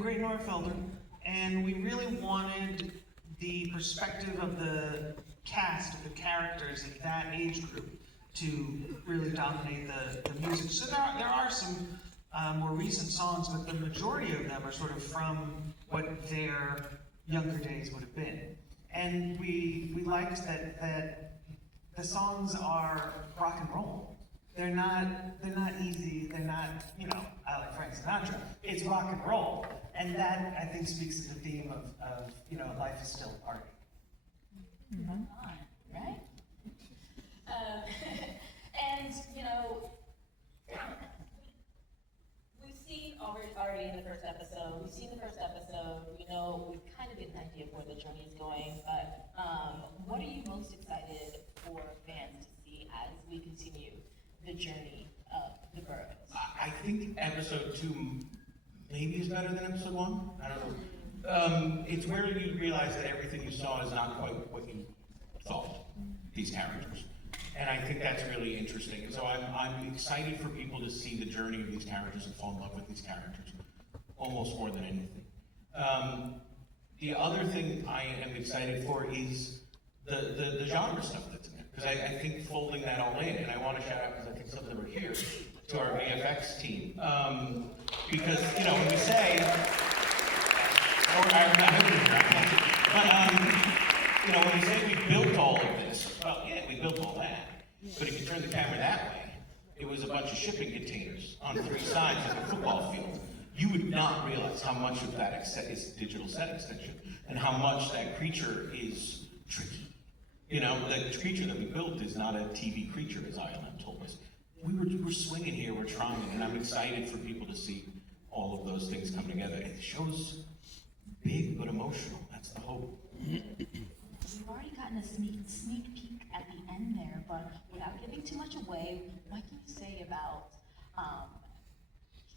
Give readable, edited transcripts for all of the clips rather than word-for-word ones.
great Nora Felder, and we really wanted the perspective of the cast, of the characters of that age group to really dominate the music. So there are some more recent songs, but the majority of them are sort of from what their younger days would have been. And we liked that the songs are rock and roll. They're not easy, they're not, like Frank Sinatra. It's rock and roll. And that, I think, speaks to the theme of life is still a party. Mm-hmm. Right? And, we've seen already in the first episode, we know, we kind of get an idea of where the journey is going, but what are you most excited for fans to see as we continue the journey of the Burroughs? I think episode 2 maybe is better than episode 1. I don't know. It's where you realize that everything you saw is not quite what you thought, these characters. And I think that's really interesting. And so I'm excited for people to see the journey of these characters and fall in love with these characters, almost more than anything. The other thing I am excited for is the genre stuff that's in it. Because I think folding that all in, and I want to shout out, because I think some of them are here, to our VFX team. Because, when we say, when we say we built all of this, well, yeah, we built all that. But if you turn the camera that way, it was a bunch of shipping containers on 3 sides of a football field. You would not realize how much of that is digital set extension, and how much that creature is tricky. The creature that we built is not a TV creature, as ILM told us. We're swinging here, we're trying, and I'm excited for people to see all of those things come together. And the show's big but emotional. That's the hope. We've already gotten a sneak peek at the end there, but without giving too much away, what can you say about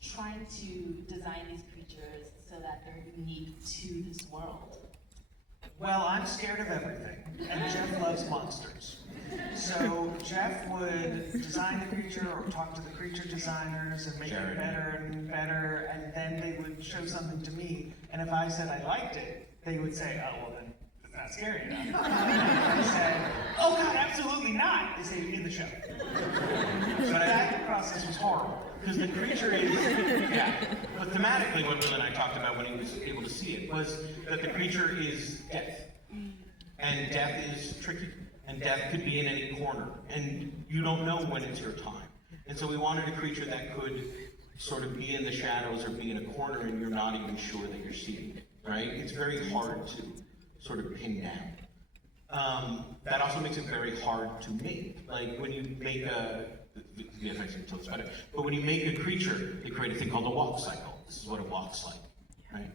trying to design these creatures so that they're unique to this world? Well, I'm scared of everything, and Jeff loves monsters. So Jeff would design the creature or talk to the creature designers and make it better and better, and then they would show something to me, and if I said I liked it, they would say, oh, well then, it's not scary enough. And I said, oh God, absolutely not. They say, in the show. So that process was horrible. Because the creature is, but thematically what Will and I talked about when he was able to see it was that the creature is death. And death is tricky. And death could be in any corner. And you don't know when it's your time. And so we wanted a creature that could sort of be in the shadows or be in a corner and you're not even sure that you're seeing it, right? It's very hard to sort of pin down. That also makes it very hard to make. Like when you make the VFX can tell us better, but when you make a creature, they create a thing called a walk cycle. This is what it walks like, right?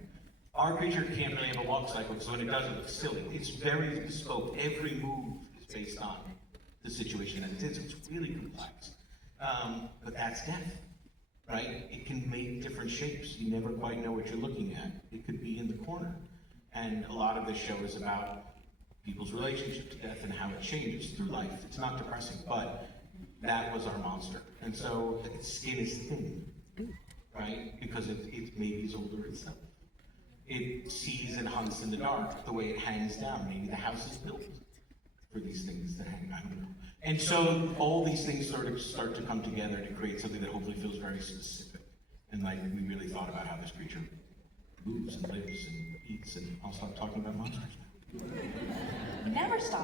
Our creature can't really have a walk cycle, because when it does, it looks silly. It's very bespoke. Every move is based on the situation that it's in, so it's really complex. But that's death, right? It can make different shapes. You never quite know what you're looking at. It could be in the corner. And a lot of this show is about people's relationship to death and how it changes through life. It's not depressing, but that was our monster. And so its skin is thin, right? Because it maybe is older itself. It sees and hunts in the dark, the way it hangs down. Maybe the house is built for these things to hang, I don't know. And so all these things sort of start to come together to create something that hopefully feels very specific. And like we really thought about how this creature moves and lives and eats, and I'll stop talking about monsters now. Never stop.